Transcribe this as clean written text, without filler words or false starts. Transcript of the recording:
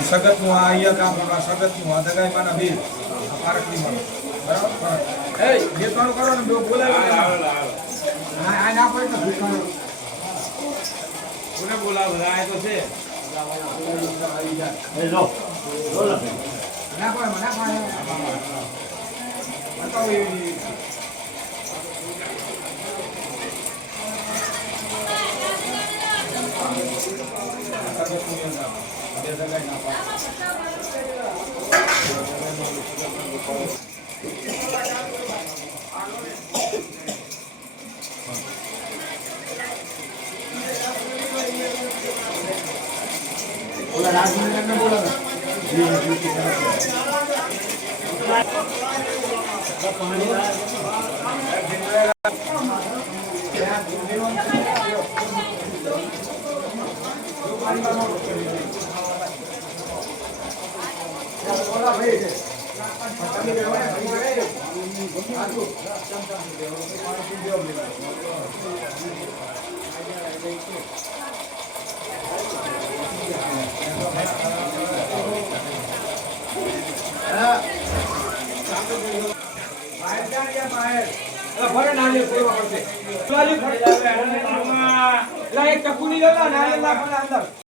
સગતનું આ અહીંયા કામ કરવા સગતનું આ દગાઈ માના બીજ આ પારકની માં બરાબર એ જે કામ કરો ને બોલાવી આ ના પડે તો ભૂખાનો કોને બોલાવ આ તો છે એ લો ના પડે મને પડે બતાવો એવી बोला राजमंदिर में बोला था जी ભરે નાની સેવા કરશે એક ચકુની અંદર